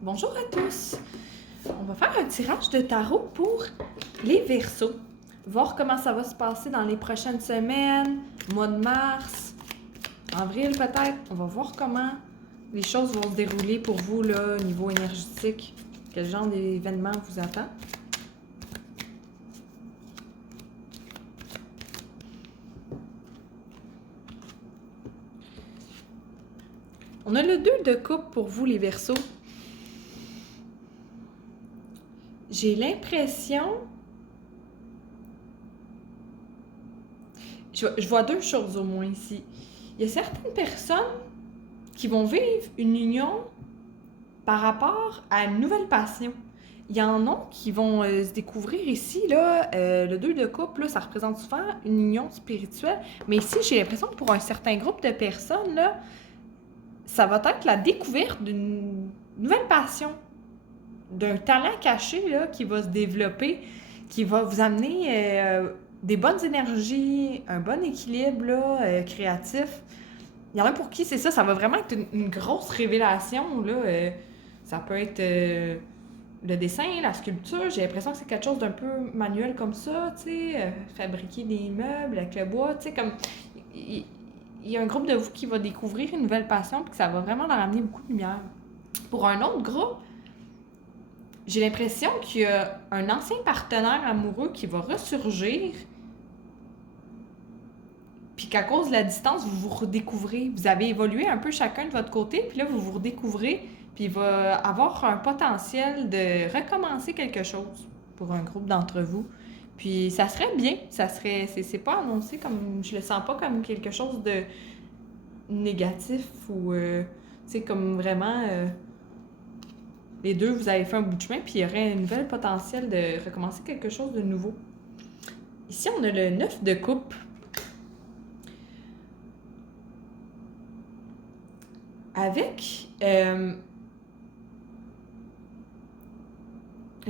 Bonjour à tous! On va faire un tirage de tarot pour les Verseaux. Voir comment ça va se passer dans les prochaines semaines, mois de mars, avril peut-être. On va voir comment les choses vont se dérouler pour vous là, au niveau énergétique. Quel genre d'événement vous attend. On a le 2 de coupe pour vous les Verseaux. J'ai l'impression... Je vois deux choses au moins ici. Il y a certaines personnes qui vont vivre une union par rapport à une nouvelle passion. Il y en a qui vont se découvrir ici, là, le 2 de couple, là, ça représente souvent une union spirituelle. Mais ici, j'ai l'impression que pour un certain groupe de personnes, là, ça va être la découverte d'une nouvelle passion, d'un talent caché là, qui va se développer, qui va vous amener des bonnes énergies, un bon équilibre là, créatif. Il y en a pour qui c'est ça, ça va vraiment être une grosse révélation. Là, ça peut être le dessin, la sculpture. J'ai l'impression que c'est quelque chose d'un peu manuel comme ça, tu sais, fabriquer des meubles avec le bois, tu sais, comme... Il y a un groupe de vous qui va découvrir une nouvelle passion puis que ça va vraiment leur amener beaucoup de lumière. Pour un autre groupe, j'ai l'impression qu'il y a un ancien partenaire amoureux qui va ressurgir, puis qu'à cause de la distance, vous vous redécouvrez. Vous avez évolué un peu chacun de votre côté, puis là, vous vous redécouvrez, puis il va avoir un potentiel de recommencer quelque chose pour un groupe d'entre vous. Puis ça serait bien, ça serait... C'est pas annoncé comme... Je le sens pas comme quelque chose de négatif ou... tu sais, comme vraiment... les deux, vous avez fait un bout de chemin, puis il y aurait un nouvel potentiel de recommencer quelque chose de nouveau. Ici, on a le 9 de coupe. Avec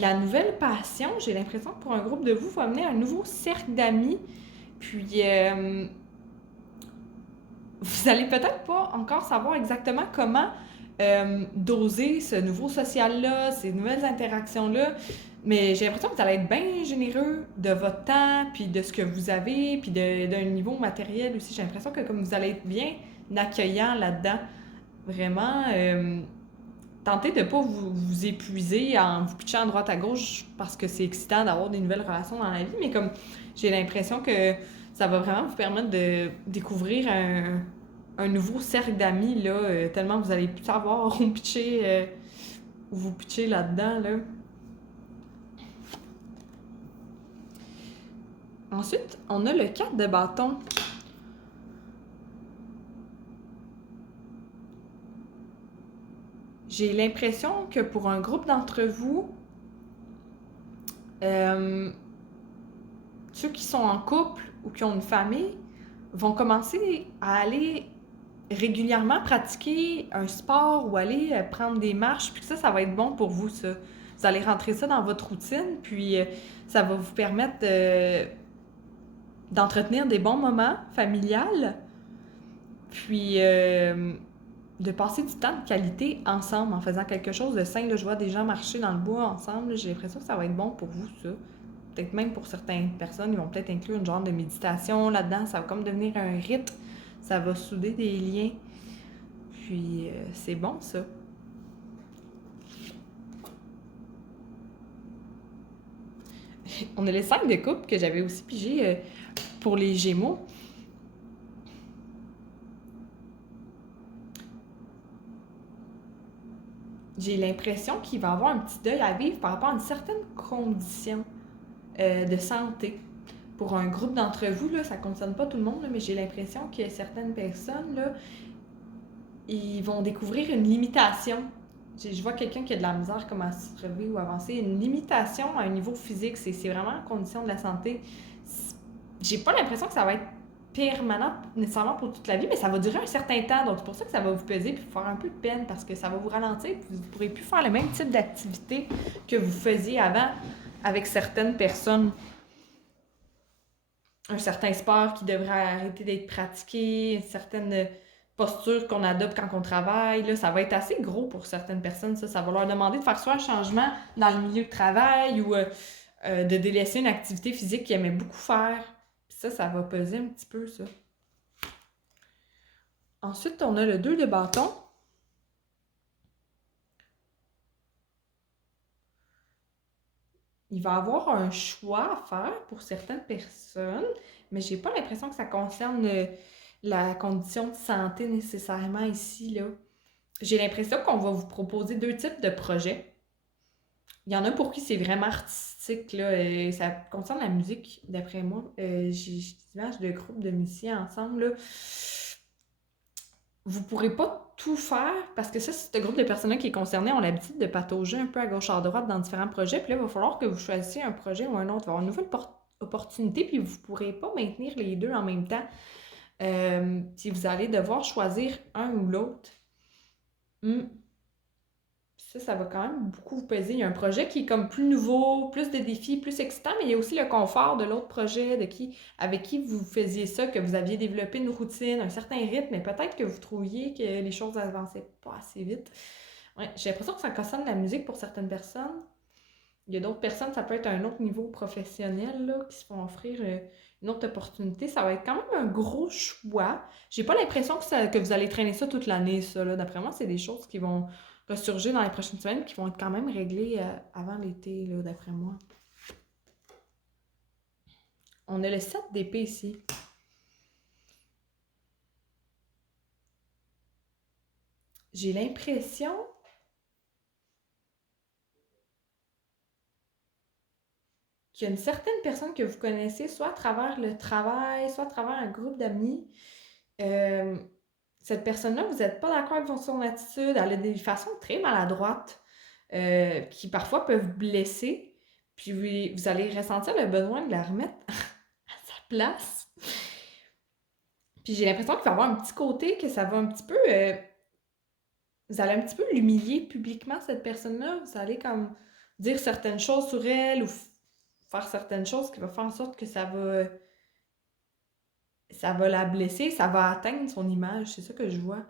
la nouvelle passion, j'ai l'impression que pour un groupe de vous, il va amener un nouveau cercle d'amis. Puis, vous allez peut-être pas encore savoir exactement comment doser ce nouveau social-là, ces nouvelles interactions-là. Mais j'ai l'impression que vous allez être bien généreux de votre temps, puis de ce que vous avez, puis d'un niveau matériel aussi. J'ai l'impression que comme vous allez être bien accueillant là-dedans, vraiment, tentez de ne pas vous épuiser en vous pitchant à droite à gauche parce que c'est excitant d'avoir des nouvelles relations dans la vie, mais comme j'ai l'impression que ça va vraiment vous permettre de découvrir un nouveau cercle d'amis, là, tellement vous allez plus savoir où vous pitcher là-dedans, là. Ensuite, on a le 4 de bâton. J'ai l'impression que pour un groupe d'entre vous, ceux qui sont en couple ou qui ont une famille vont commencer à aller régulièrement pratiquer un sport ou aller prendre des marches, puis ça va être bon pour vous, ça. Vous allez rentrer ça dans votre routine, puis ça va vous permettre d'entretenir des bons moments familiales, puis de passer du temps de qualité ensemble en faisant quelque chose de sain. Là, je vois des gens marcher dans le bois ensemble. J'ai l'impression que ça va être bon pour vous, ça. Peut-être même pour certaines personnes, ils vont peut-être inclure une genre de méditation là-dedans. Ça va comme devenir un rite. Ça va souder des liens. Puis, c'est bon, ça. On a les 5 de couple que j'avais aussi pigé pour les Gémeaux. J'ai l'impression qu'il va y avoir un petit deuil à vivre par rapport à une certaine condition de santé. Pour un groupe d'entre vous, là, ça ne concerne pas tout le monde, là, mais j'ai l'impression que certaines personnes, là, ils vont découvrir une limitation. Je vois quelqu'un qui a de la misère comme à se relever ou avancer. Une limitation à un niveau physique, c'est vraiment en condition de la santé. J'ai pas l'impression que ça va être permanent nécessairement pour toute la vie, mais ça va durer un certain temps. Donc c'est pour ça que ça va vous peser puis vous faire un peu de peine parce que ça va vous ralentir puis vous ne pourrez plus faire le même type d'activité que vous faisiez avant avec certaines personnes. Un certain sport qui devrait arrêter d'être pratiqué, une certaine posture qu'on adopte quand on travaille. Là, ça va être assez gros pour certaines personnes. Ça va leur demander de faire soit un changement dans le milieu de travail ou de délaisser une activité physique qu'ils aimaient beaucoup faire. Puis ça va peser un petit peu, ça. Ensuite, on a le 2 de bâton. Il va y avoir un choix à faire pour certaines personnes, mais j'ai pas l'impression que ça concerne la condition de santé nécessairement ici, là. J'ai l'impression qu'on va vous proposer 2 types de projets. Il y en a pour qui c'est vraiment artistique, là, ça concerne la musique, d'après moi. J'ai des images de groupes de musiciens ensemble, là. Vous pourrez pas tout faire parce que ça, ce groupe de personnes qui est concerné ont l'habitude de patauger un peu à gauche à droite dans différents projets. Puis là, il va falloir que vous choisissiez un projet ou un autre. Il va y avoir une nouvelle opportunité, puis vous ne pourrez pas maintenir les deux en même temps. Puis vous allez devoir choisir un ou l'autre. Ça va quand même beaucoup vous peser. Il y a un projet qui est comme plus nouveau, plus de défis, plus excitant, mais il y a aussi le confort de l'autre projet, avec qui vous faisiez ça, que vous aviez développé une routine, un certain rythme, mais peut-être que vous trouviez que les choses n'avançaient pas assez vite. Ouais, j'ai l'impression que ça concerne la musique pour certaines personnes. Il y a d'autres personnes, ça peut être un autre niveau professionnel là, qui se font offrir une autre opportunité. Ça va être quand même un gros choix. J'ai pas l'impression que vous allez traîner ça toute l'année, ça. Là. D'après moi, c'est des choses qui vont ressurgir dans les prochaines semaines qui vont être quand même réglées avant l'été, là, d'après moi. On a le 7 d'épée ici. J'ai l'impression qu'il y a une certaine personne que vous connaissez, soit à travers le travail, soit à travers un groupe d'amis. Cette personne-là, vous n'êtes pas d'accord avec son attitude, elle a des façons très maladroites qui parfois peuvent blesser, puis vous allez ressentir le besoin de la remettre à sa place. Puis j'ai l'impression qu'il va y avoir un petit côté que ça va un petit peu... vous allez un petit peu l'humilier publiquement, cette personne-là. Vous allez comme dire certaines choses sur elle ou faire certaines choses qui vont faire en sorte que ça va la blesser, ça va atteindre son image. C'est ça que je vois.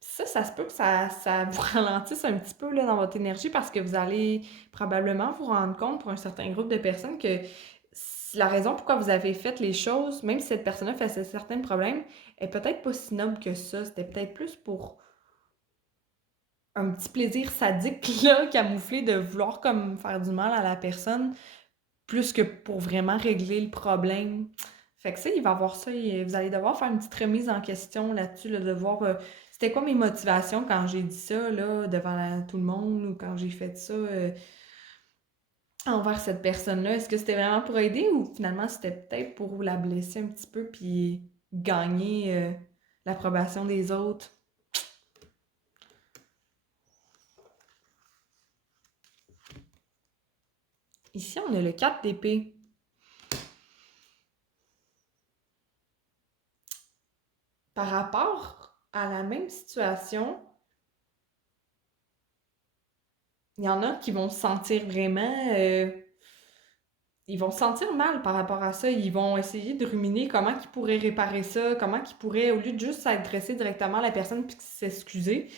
Ça se peut que ça vous ralentisse un petit peu là, dans votre énergie parce que vous allez probablement vous rendre compte pour un certain groupe de personnes que la raison pourquoi vous avez fait les choses, même si cette personne-là fait certains problèmes, est peut-être pas si noble que ça. C'était peut-être plus pour un petit plaisir sadique là, camouflé de vouloir comme faire du mal à la personne plus que pour vraiment régler le problème. Fait que ça, il va y avoir ça. Vous allez devoir faire une petite remise en question là-dessus, là, de voir c'était quoi mes motivations quand j'ai dit ça là, devant tout le monde ou quand j'ai fait ça envers cette personne-là. Est-ce que c'était vraiment pour aider ou finalement c'était peut-être pour la blesser un petit peu puis gagner l'approbation des autres? Ici, on a le 4 d'épée. Par rapport à la même situation, il y en a qui vont se sentir vraiment... ils vont se sentir mal par rapport à ça. Ils vont essayer de ruminer comment ils pourraient réparer ça, comment ils pourraient, au lieu de juste s'adresser directement à la personne puis s'excuser,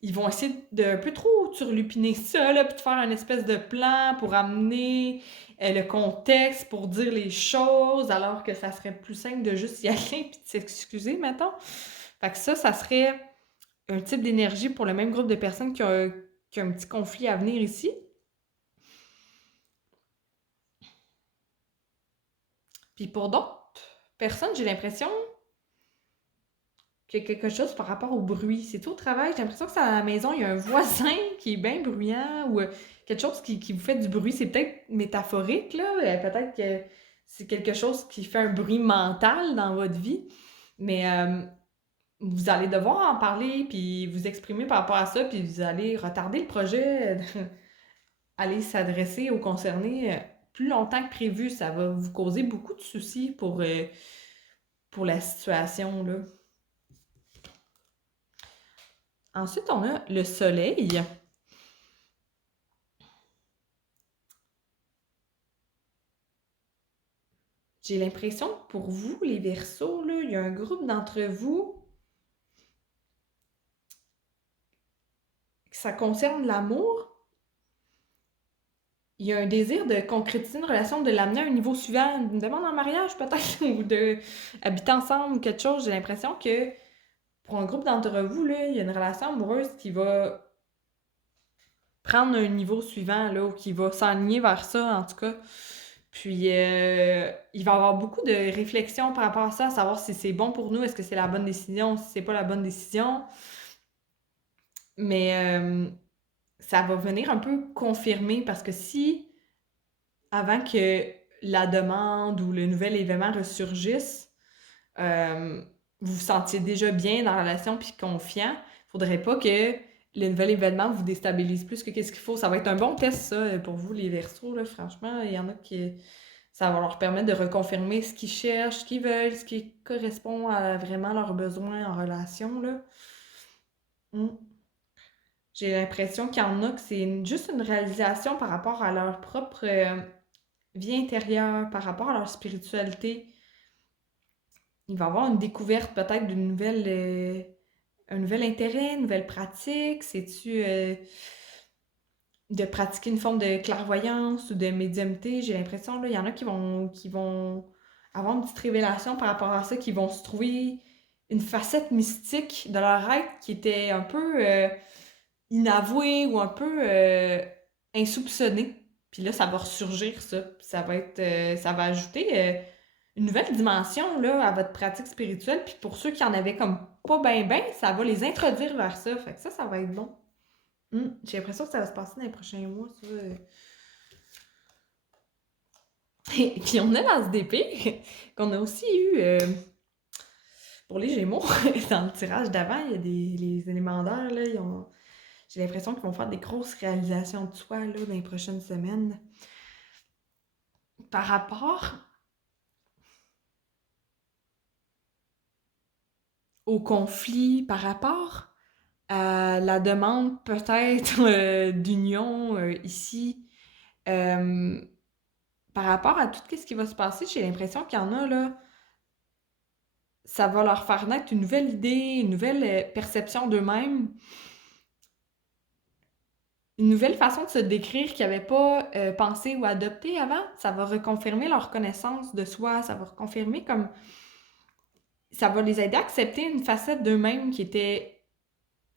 ils vont essayer de un peu trop turlupiner ça, là, puis de faire un espèce de plan pour amener le contexte, pour dire les choses, alors que ça serait plus simple de juste y aller puis de s'excuser, mettons. Fait que ça serait un type d'énergie pour le même groupe de personnes qui a un petit conflit à venir ici. Puis pour d'autres personnes, j'ai l'impression qu'il y a quelque chose par rapport au bruit. C'est tout au travail. J'ai l'impression que c'est à la maison, il y a un voisin qui est bien bruyant ou quelque chose qui vous fait du bruit. C'est peut-être métaphorique, là. Peut-être que c'est quelque chose qui fait un bruit mental dans votre vie. Mais vous allez devoir en parler puis vous exprimer par rapport à ça, puis vous allez retarder le projet, aller s'adresser aux concernés plus longtemps que prévu. Ça va vous causer beaucoup de soucis pour la situation, là. Ensuite, on a le soleil. J'ai l'impression que pour vous, les Verseaux, là, il y a un groupe d'entre vous que ça concerne l'amour. Il y a un désir de concrétiser une relation, de l'amener à un niveau suivant, une demande en mariage peut-être, ou de habiter ensemble ou quelque chose. J'ai l'impression que pour un groupe d'entre vous, là, il y a une relation amoureuse qui va prendre un niveau suivant, là, ou qui va s'enligner vers ça, en tout cas. Puis, il va y avoir beaucoup de réflexions par rapport à ça, à savoir si c'est bon pour nous, est-ce que c'est la bonne décision, si c'est pas la bonne décision. Mais ça va venir un peu confirmer parce que si, avant que la demande ou le nouvel événement ressurgisse, euh, vous vous sentiez déjà bien dans la relation puis confiant, faudrait pas que le nouvel événement vous déstabilise plus que qu'est-ce qu'il faut. Ça va être un bon test, ça, pour vous, les Verseaux, là, franchement. Il y en a qui... Ça va leur permettre de reconfirmer ce qu'ils cherchent, ce qu'ils veulent, ce qui correspond à vraiment leurs besoins en relation, là. Mm. J'ai l'impression qu'il y en a que c'est juste une réalisation par rapport à leur propre vie intérieure, par rapport à leur spiritualité. Il va y avoir une découverte peut-être d'une nouvelle, un nouvel intérêt, une nouvelle pratique. C'est-tu de pratiquer une forme de clairvoyance ou de médiumnité? J'ai l'impression, là, il y en a qui vont avoir une petite révélation par rapport à ça, qui vont se trouver une facette mystique de leur être qui était un peu inavouée ou un peu insoupçonnée. Puis là, ça va ressurgir, ça. Puis ça va être, ça va ajouter une nouvelle dimension là, à votre pratique spirituelle. Puis pour ceux qui en avaient comme pas ben, ça va les introduire vers ça. Fait que ça va être bon. J'ai l'impression que ça va se passer dans les prochains mois, ça. Et puis on a l'ASDP, qu'on a aussi eu pour les Gémeaux. Dans le tirage d'avant, il y a les élémentaires, là, j'ai l'impression qu'ils vont faire des grosses réalisations de soi là, dans les prochaines semaines. Par rapport au conflit, par rapport à la demande peut-être d'union ici, euh, par rapport à tout ce qui va se passer, j'ai l'impression qu'il y en a là, ça va leur faire naître une nouvelle idée, une nouvelle perception d'eux-mêmes, une nouvelle façon de se décrire qu'ils n'avaient pas pensé ou adopté avant. Ça va reconfirmer leur connaissance de soi, ça va reconfirmer comme... Ça va les aider à accepter une facette d'eux-mêmes qui était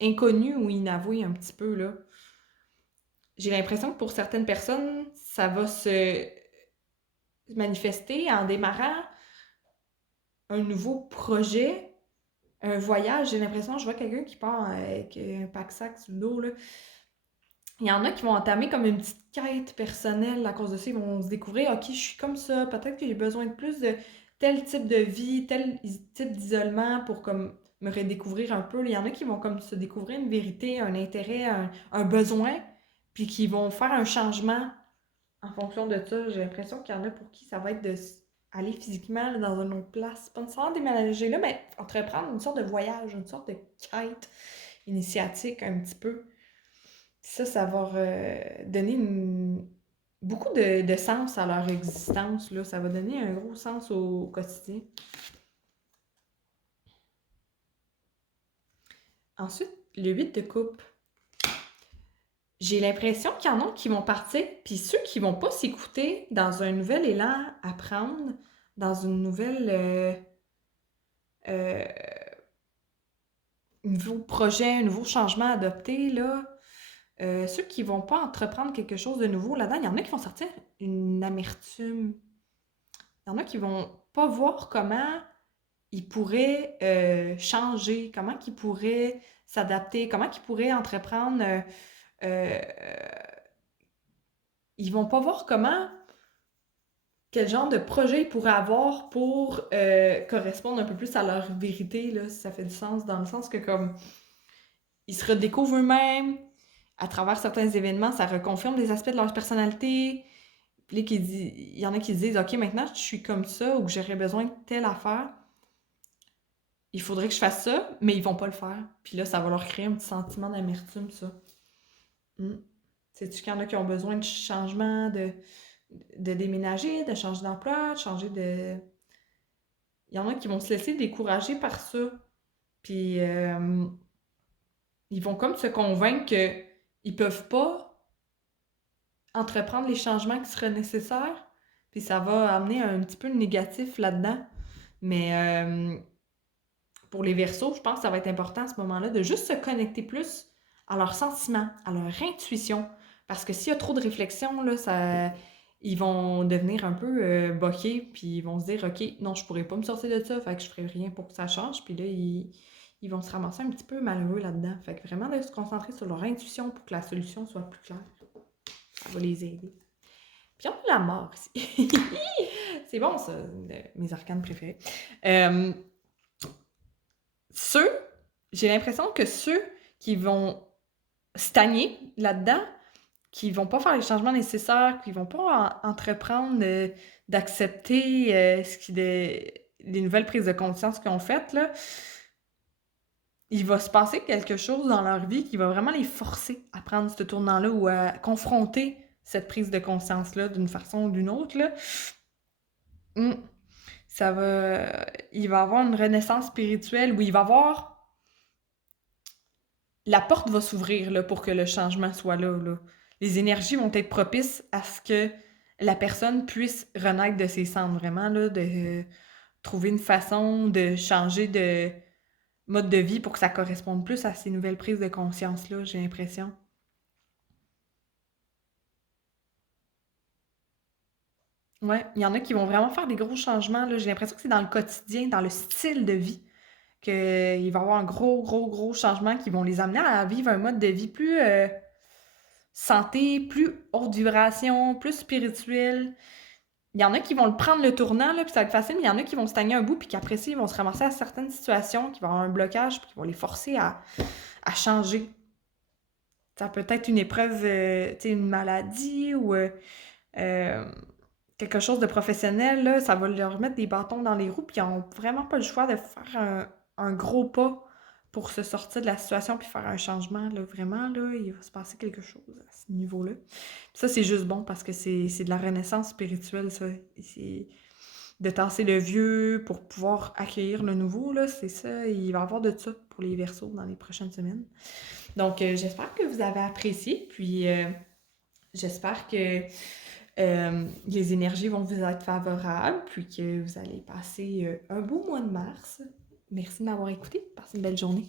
inconnue ou inavouée un petit peu, là. J'ai l'impression que pour certaines personnes, ça va se manifester en démarrant un nouveau projet, un voyage. J'ai l'impression, je vois quelqu'un qui part avec un pack-sac sur le dos, là. Il y en a qui vont entamer comme une petite quête personnelle à cause de ça. Ils vont se découvrir, ok, je suis comme ça, peut-être que j'ai besoin de plus de tel type de vie, tel type d'isolement pour comme me redécouvrir un peu. Il y en a qui vont comme se découvrir une vérité, un intérêt, un besoin, puis qui vont faire un changement en fonction de ça. J'ai l'impression qu'il y en a pour qui ça va être de aller physiquement là, dans une autre place. Pas nécessairement déménager là, mais entreprendre une sorte de voyage, une sorte de quête initiatique un petit peu. Ça va donner beaucoup de sens à leur existence, là. Ça va donner un gros sens au quotidien. Ensuite, le 8 de coupe. J'ai l'impression qu'il y en a qui vont partir, puis ceux qui vont pas s'écouter dans un nouvel élan à prendre, dans une nouvelle... euh, nouveau projet, un nouveau changement à adopter, là... ceux qui vont pas entreprendre quelque chose de nouveau là-dedans, il y en a qui vont sortir une amertume. Il y en a qui vont pas voir comment ils pourraient changer, comment ils pourraient s'adapter, comment ils pourraient entreprendre. Euh, ils vont pas voir comment, quel genre de projet ils pourraient avoir pour correspondre un peu plus à leur vérité, là, si ça fait du sens, dans le sens que comme ils se redécouvrent eux-mêmes, à travers certains événements, ça reconfirme des aspects de leur personnalité. Puis là, il y en a qui se disent, OK, maintenant, je suis comme ça ou que j'aurais besoin de telle affaire. Il faudrait que je fasse ça, mais ils vont pas le faire. Puis là, ça va leur créer un petit sentiment d'amertume, ça. Sais-tu qu'il y en a qui ont besoin de changement, de déménager, de changer d'emploi, de changer de... Il y en a qui vont se laisser décourager par ça. Puis ils vont comme se convaincre qu'ils peuvent pas entreprendre les changements qui seraient nécessaires. Puis ça va amener un petit peu de négatif là-dedans. Mais pour les Verseaux, je pense que ça va être important à ce moment-là de juste se connecter plus à leurs sentiments, à leur intuition. Parce que s'il y a trop de réflexion, là, ils vont devenir un peu boqués, puis ils vont se dire, OK, non, je pourrais pas me sortir de ça, fait que je ferai rien pour que ça change. Puis là, ils vont se ramasser un petit peu malheureux là-dedans. Fait que vraiment de se concentrer sur leur intuition pour que la solution soit plus claire. Ça va les aider. Puis on a la mort ici. C'est bon, ça, mes arcanes préférés. J'ai l'impression que ceux qui vont stagner là-dedans, qui vont pas faire les changements nécessaires, qui vont pas entreprendre d'accepter les nouvelles prises de conscience qu'ils ont faites, là, il va se passer quelque chose dans leur vie qui va vraiment les forcer à prendre ce tournant-là ou à confronter cette prise de conscience-là d'une façon ou d'une autre, là. Il va avoir une renaissance spirituelle où il va avoir... La porte va s'ouvrir là, pour que le changement soit là, là. Les énergies vont être propices à ce que la personne puisse renaître de ses cendres, vraiment, là, de trouver une façon de changer de mode de vie pour que ça corresponde plus à ces nouvelles prises de conscience-là, j'ai l'impression. Ouais, il y en a qui vont vraiment faire des gros changements, là. J'ai l'impression que c'est dans le quotidien, dans le style de vie, qu'il va y avoir un gros, gros, gros changement qui vont les amener à vivre un mode de vie plus santé, plus haute vibration, plus spirituel. Il y en a qui vont le prendre le tournant, là, puis ça va être facile, mais il y en a qui vont stagner un bout, puis qu'après ça, ils vont se ramasser à certaines situations, qui vont avoir un blocage, puis qui vont les forcer à changer. Ça peut être une épreuve, une maladie ou euh, quelque chose de professionnel, là, ça va leur mettre des bâtons dans les roues, puis ils n'ont vraiment pas le choix de faire un gros pas pour se sortir de la situation puis faire un changement, là, vraiment, là, il va se passer quelque chose à ce niveau-là. Puis ça, c'est juste bon parce que c'est de la renaissance spirituelle, ça. C'est de tasser le vieux pour pouvoir accueillir le nouveau, là, c'est ça. Il va y avoir de ça pour les Verseaux dans les prochaines semaines. Donc, j'espère que vous avez apprécié, puis j'espère que les énergies vont vous être favorables, puis que vous allez passer un beau mois de mars. Merci de m'avoir écouté. Passez une belle journée.